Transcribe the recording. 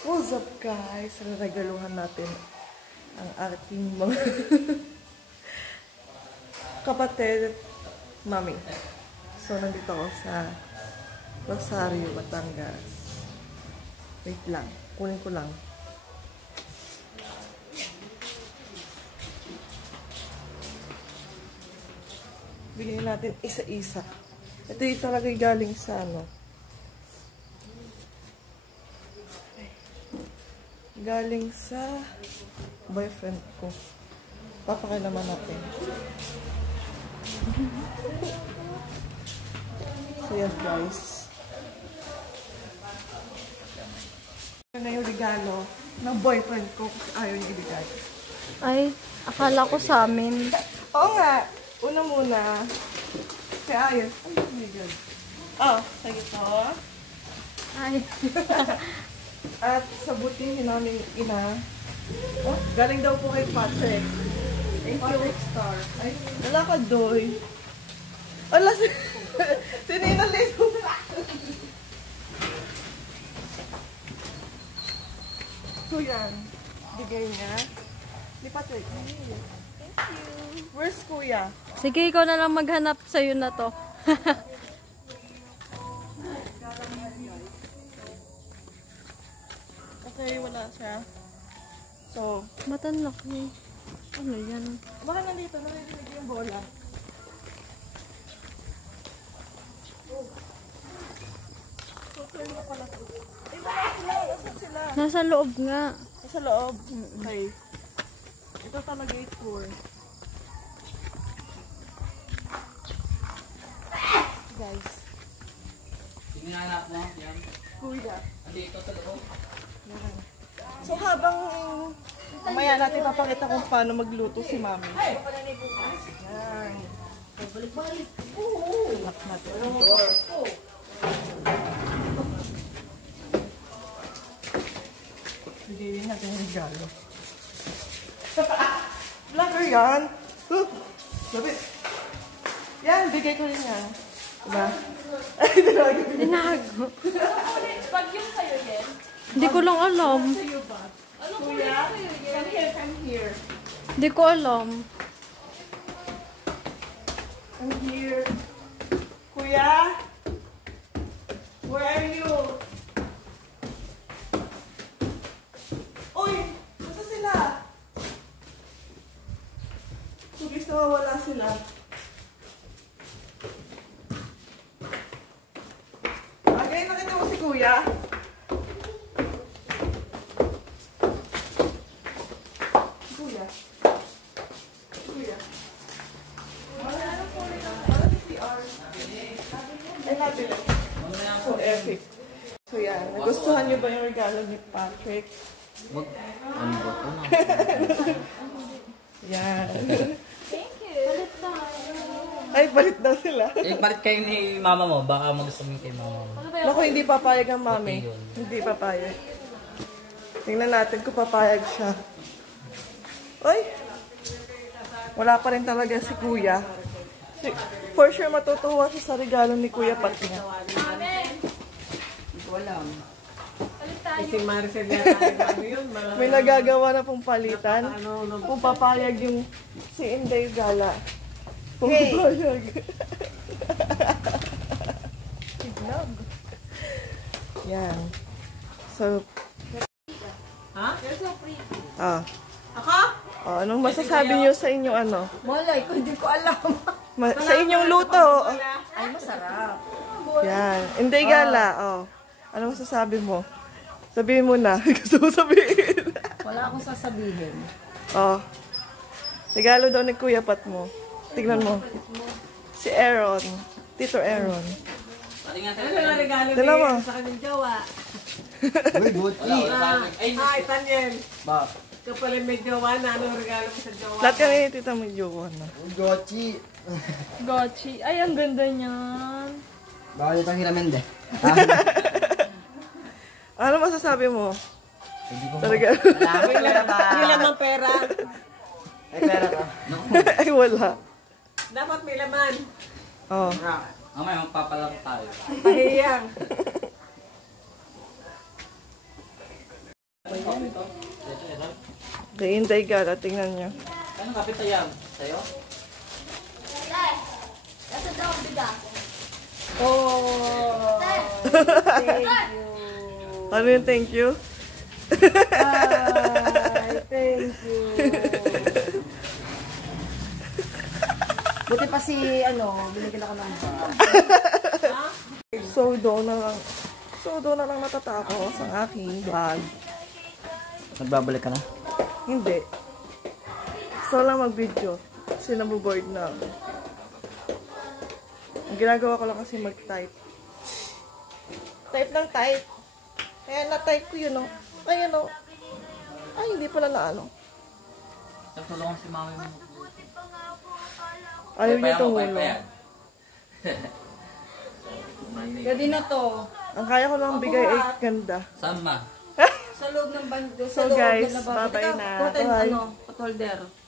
What's up guys? Regaluhan natin ang ating mga kapatid, mami. So, nandito ako sa Rosario, Batangas. Wait lang. Kunin ko lang. Bigyan natin isa-isa. Ito yung talaga galing sa ano. Galing sa boyfriend ko. Papakilaman natin. So yan guys. Yan na yung regalo ng boyfriend ko kasi ayaw niya ibigay. Ay, akala ko sa amin. Oo nga. Una muna. Kasi ayaw. Ay, oh my God. Oh, sa'yo to. Ay. At sa buti namin ina. Oh, galing daw po kay Patrick. Thank you. Star. Ay, wala ka doy. Ala, sininalin ko. So yan. Bigay niya. Ni Patrick. Thank you. Where's Kuya? Sige, ikaw na lang maghanap sa'yo na to. Okay, wala siya. So, Matanlak ni. Ano yan? baka nandito, narinig yung bola. Oh. So, turn na pala to. Eh, wala sila. Nasaan sila? Nasa loob nga. Sa loob. Okay. Ito talaga yung tour. Guys. Tingnan mo, yan. Kuya. Andito sa loob. Yan. So habang mamaya natin papakita kung paano magluto si Mami. Yan. Balik-balik. Lock natin ang door. Bigyan natin yung regalo. Vlogger yan. Lapit. Yan, bigay ko rin yan. Diba? Ay, tinago. Tinago. Pag yung sa'yo yan, Hindi ko lang alam. ano po Kuya, yung sa'yo yan? come here. Hindi ko alam. I'm here. Kuya? Where are you? Uy! Nasa sila? Tugis na mawala sila. Bagay, nakita mo si Kuya? Kuya? Kuya? Ay, natin. So epic. So yan, nagustuhan niyo ba yung regalo ni Patrick? Wag. Ano ba ito na? Yan. Thank you. Ay, balit daw sila. Eh, balit kayo ni mama mo? Baka magusto mo kay mama mo. Naku, hindi papayag ang mami. Okay, yun. Hindi papayag. Tingnan natin kung papayag siya. Uy! Wala pa rin talaga si Kuya. For sure, matutuwa siya sa regalo ni Kuya Pat niya. Amen. Si Maricel yata yun. May nagagawa na pong palitan. Kung papayag yung si Inday Gala. Kung papayag. Iglog. Yan. So, Ha? You're so pretty. Ako? anong masasabi niyo sa inyong ano? Malay ko, hindi ko alam. Sa inyong luto. Ay, masarap. Yan. Inday Gala. Ano masasabi mo? Sabihin mo na. Gusto mo sabihin. Wala akong sasabihin. Regalo daw ni Kuya Pat mo. Tignan mo. Si Aaron. Tito Aaron. Patingnan Ano na regalo Tignan mo. sa kanyang jowa? Uy, buti. Ay, Hi, Tanyel. ba? Kapag may jowa na, anong regalo mo sa jowa? Lahat kami tita mo yung na. Gochi. Gochi. Ay, ang ganda niyan. Baka dito ang hiramin de. Ano masasabi mo? Hindi ko Talaga. May lamang pera. Ay, pera ka. Ay, wala. Dapat may laman. Mamaya magpapalak tayo. Pahiyang. ito? Ito, ito. Hintay ka, tingnan niyo. Anong kapit na yan? Sa'yo? Nasa daw biga. Oh, Ano yung thank you? ay, thank you. Buti pa si, binigyan ako ng bag. So, doon na lang natatapos ang aking vlog. Nagbabalik ka na? Hindi. So lang mag-video. Kasi nabuboard na ako. Ang ginagawa ko lang kasi mag-type. Type ng type. Kaya na-type ko yun, oh. Ayan, oh. Ay, hindi pala na ano. Nagtulungan si mami mo. Ayaw niyo tumulong. Pwede na to. Ang kaya ko lang bigay ay ganda. Saan ma? Sa loob ng bando. So guys, bye-bye na. Bye. Hot holder.